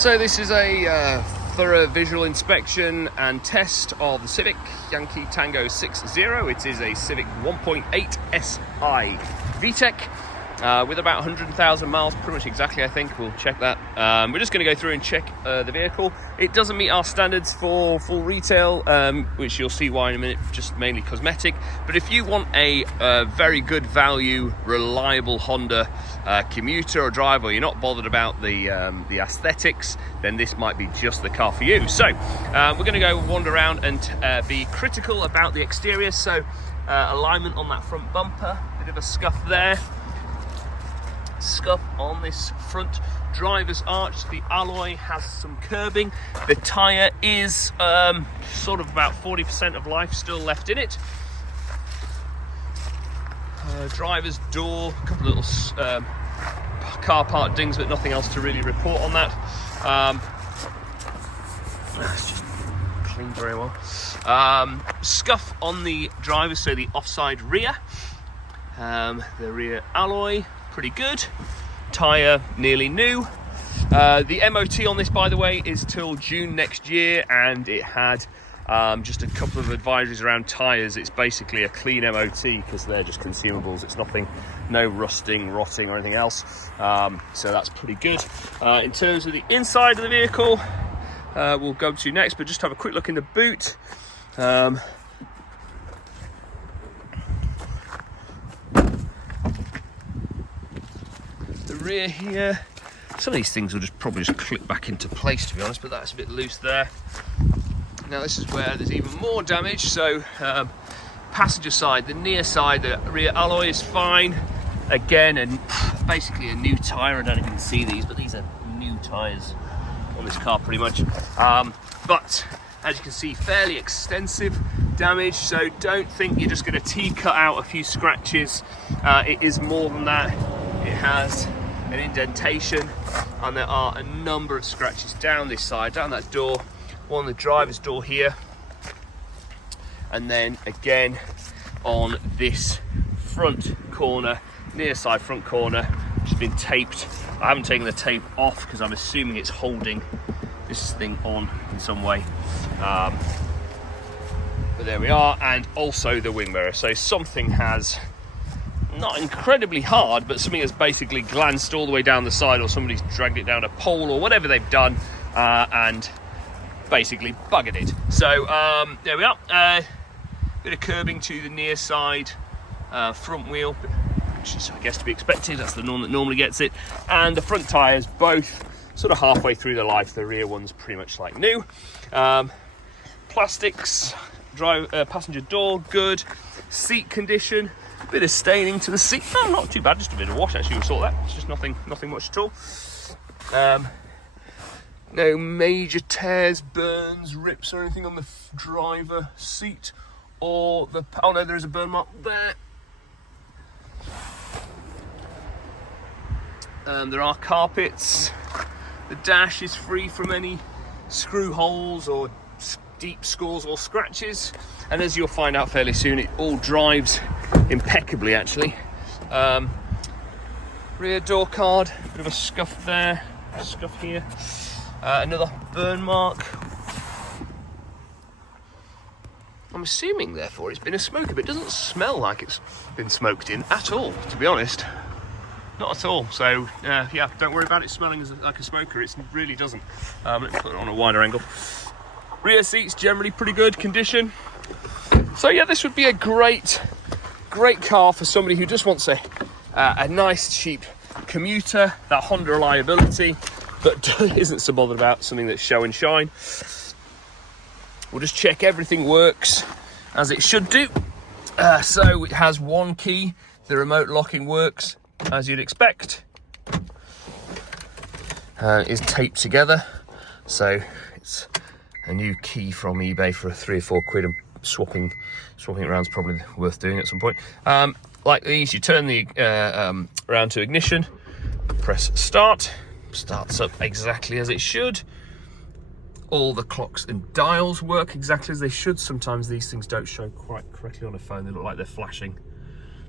So this is a thorough visual inspection and test of the Civic Yankee Tango 60. It is a Civic 1.8 SI VTEC with about 100,000 miles, pretty much exactly, I think. We'll check that. We're just going to go through and check the vehicle. It doesn't meet our standards for full retail, which you'll see why in a minute, just mainly cosmetic. But if you want a very good value, reliable Honda commuter or driver, or you're not bothered about the aesthetics, then this might be just the car for you. So we're going to go wander around and be critical about the exterior. So alignment on that front bumper, bit of a scuff there. Scuff on this front driver's arch. The alloy has some curbing. The tyre is sort of about 40% of life still left in it. Driver's door, a couple of little car part dings, but nothing else to really report on that. It's just cleaned very well. Scuff on the driver, so the offside rear. The rear alloy, pretty good. Tyre nearly new. The MOT on this, by the way, is till June next year, and it had just a couple of advisories around tyres. It's basically a clean MOT because they're just consumables. It's nothing, no rusting, rotting or anything else. So that's pretty good. In terms of the inside of the vehicle, we'll go to next, but just have a quick look in the boot. The rear here, some of these things will probably just click back into place, to be honest, but that's a bit loose there. Now this is where there's even more damage. So passenger side, the near side, the rear alloy is fine. Again, and basically a new tyre. I don't know if you can see these, but these are new tyres on this car pretty much. But as you can see, fairly extensive damage, so don't think you're just going to T-cut out a few scratches. It is more than that. It has an indentation, and there are a number of scratches down this side, down that door, one on the driver's door here, and then again on this front corner, near side front corner, which has been taped. I haven't taken the tape off because I'm assuming it's holding this thing on in some way. But there we are, and also the wing mirror. So something has, not incredibly hard, but something has basically glanced all the way down the side, or somebody's dragged it down a pole or whatever they've done, and basically buggered it. So there we are. Bit of curbing to the near side front wheel, which is, I guess, to be expected. That's the norm that normally gets it. And the front tyres, both sort of halfway through the life. The rear one's pretty much like new. Plastics, passenger door, good. Seat condition, bit of staining to the seat. No, not too bad, just a bit of wash actually would sort that. It's just nothing much at all. No major tears, burns, rips or anything on the driver seat or the, oh no, there is a burn mark there. There are carpets. The dash is free from any screw holes or deep scores or scratches, and as you'll find out fairly soon, it all drives impeccably actually. Rear door card, bit of a scuff there, scuff here, another burn mark. I'm assuming therefore it's been a smoker, but it doesn't smell like it's been smoked in at all, to be honest. Not at all. So yeah, don't worry about it smelling like a smoker. It really doesn't. Let me put it on a wider angle. Rear seats generally pretty good condition. So yeah, this would be a great car for somebody who just wants a nice cheap commuter, that Honda reliability, but isn't so bothered about something that's show and shine. We'll just check everything works as it should do. So it has one key. The remote locking works as you'd expect. Is taped together, so it's a new key from eBay for 3 or 4 quid, and swapping it around is probably worth doing at some point. Like these, you turn the around to ignition, press start, starts up exactly as it should. All the clocks and dials work exactly as they should. Sometimes these things don't show quite correctly on a phone. They look like they're flashing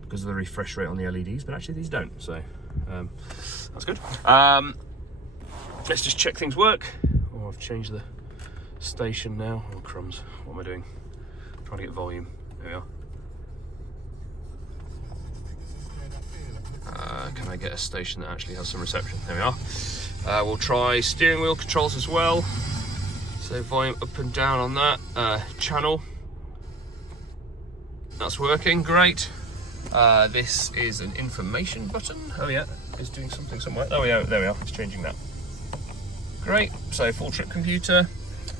because of the refresh rate on the LEDs, but actually these don't, so that's good. let's just check things work. Oh, I've changed the station now. Oh, crumbs. What am I doing? Trying to get volume. There we are. Can I get a station that actually has some reception? There we are. We'll try steering wheel controls as well. So volume up and down on that. Channel. That's working, great. This is an information button. Oh yeah, it's doing something somewhere. Oh yeah, there we are, it's changing that. Great, so full trip computer,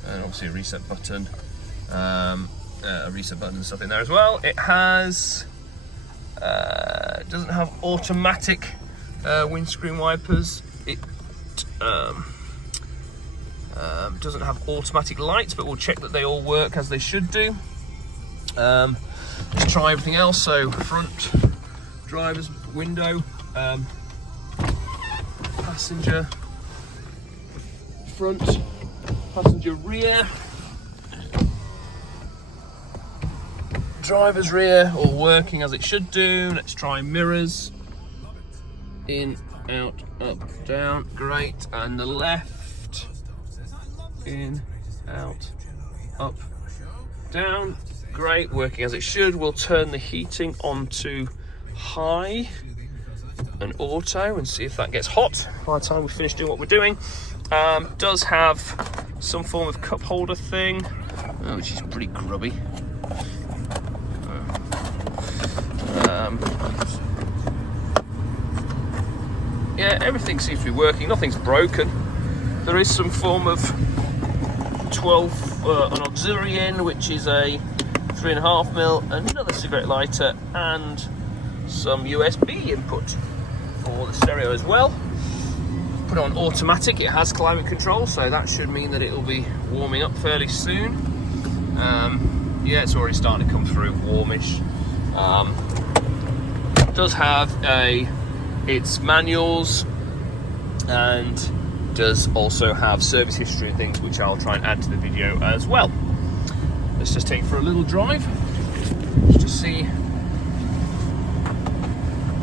and obviously a reset button. A reset button and stuff in there as well. It has, doesn't have automatic windscreen wipers. It doesn't have automatic lights, but we'll check that they all work as they should do. Let's try everything else. So front driver's window, passenger front, passenger rear, driver's rear, all working as it should do. Let's try mirrors, in, out, up, down, great. And the left, in, out, up, down, great, working as it should. We'll turn the heating on to high and auto and see if that gets hot by the time we finish doing what we're doing. Does have some form of cup holder thing, which is pretty grubby. Yeah, everything seems to be working, nothing's broken. There is some form of 12, an auxiliary in, which is a 3.5mm, another cigarette lighter, and some USB input for the stereo as well. Put on automatic, it has climate control, so that should mean that it will be warming up fairly soon. Yeah, it's already starting to come through, warmish. It does have its manuals, and does also have service history and things, which I'll try and add to the video as well. Let's just take it for a little drive, just to see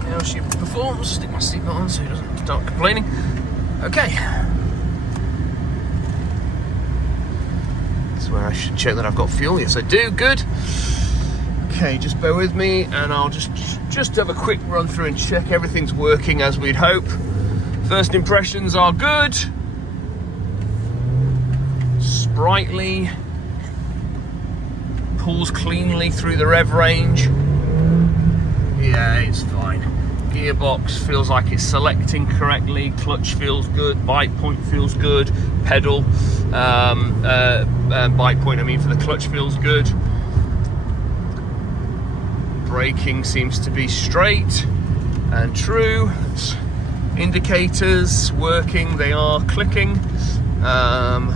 how she performs. Stick my seatbelt on so he doesn't start complaining. Okay. That's where I should check that I've got fuel. Yes, I do. Good. Okay, just bear with me, and I'll just have a quick run through and check everything's working as we'd hope. First impressions are good. Sprightly. Pulls cleanly through the rev range. Yeah, it's fine. Gearbox feels like it's selecting correctly. Clutch feels good. Bite point feels good. Pedal, bite point, I mean, for the clutch feels good. Braking seems to be straight and true. Indicators working, they are clicking.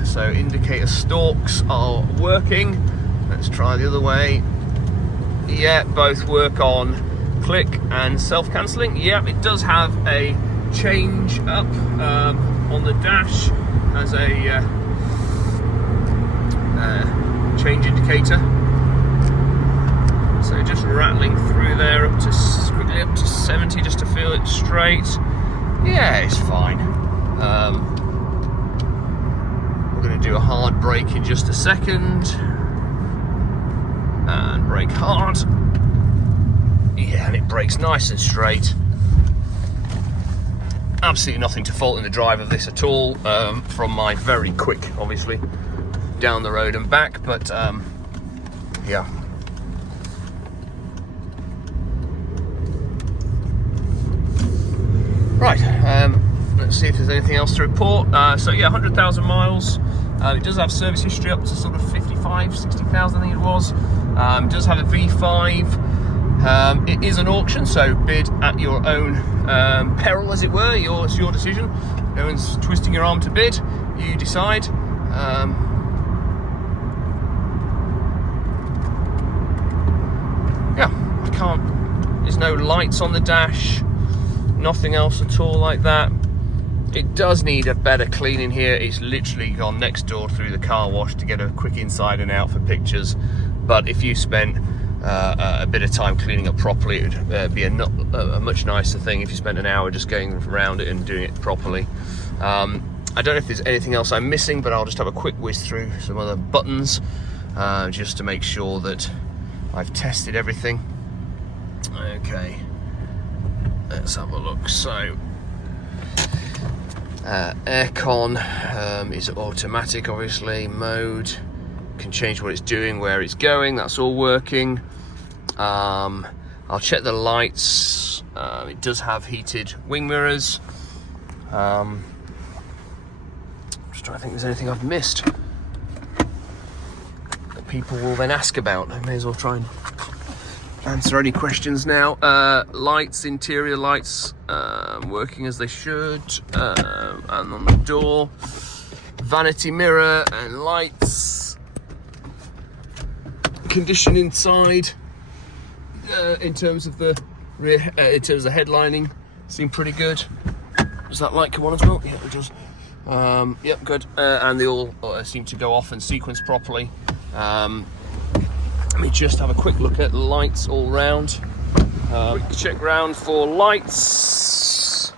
So indicator stalks are working. Let's try the other way. Yeah, both work on click and self-cancelling. Yeah, it does have a change up on the dash as a change indicator. So just rattling through there quickly up to 70 just to feel it straight. Yeah, it's fine. We're going to do a hard brake in just a second. And brake hard. Yeah, and it brakes nice and straight. Absolutely nothing to fault in the drive of this at all, from my very quick, obviously, down the road and back, but yeah. Right, let's see if there's anything else to report. So yeah, 100,000 miles. It does have service history up to sort of 55, 60,000, I think it was. It does have a V5. It is an auction, so bid at your own peril, as it were. It's your decision. No one's twisting your arm to bid. You decide. Yeah, I can't. There's no lights on the dash. Nothing else at all like that. It does need a better cleaning here. It's literally gone next door through the car wash to get a quick inside and out for pictures. But if you spent a bit of time cleaning up properly, it would be a much nicer thing if you spent an hour just going around it and doing it properly. I don't know if there's anything else I'm missing, but I'll just have a quick whiz through some other buttons just to make sure that I've tested everything. Okay, let's have a look. So aircon is automatic, obviously. Mode can change what it's doing, where it's going. That's all working. I'll check the lights. It does have heated wing mirrors. Just trying to think if there's anything I've missed that people will then ask about. I may as well try and answer any questions now. Lights, interior lights, working as they should, and on the door, vanity mirror and lights. Condition inside, in terms of the rear, in terms of the headlining, seem pretty good. Does that light come on as well? Yeah, it does. Yep, good. And they all seem to go off and sequence properly. Let me just have a quick look at the lights all round. Quick check round for lights.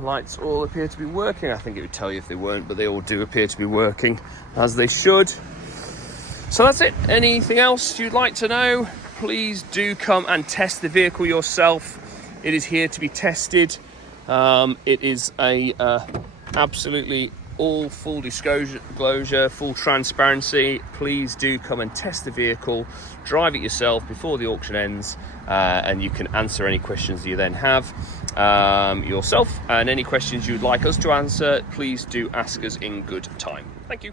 Lights all appear to be working. I think it would tell you if they weren't, but they all do appear to be working as they should. So that's it. Anything else you'd like to know, please do come and test the vehicle yourself. It is here to be tested. It is a absolutely all full disclosure, full transparency. Please do come and test the vehicle, drive it yourself before the auction ends, and you can answer any questions you then have yourself. And any questions you'd like us to answer, please do ask us in good time. Thank you.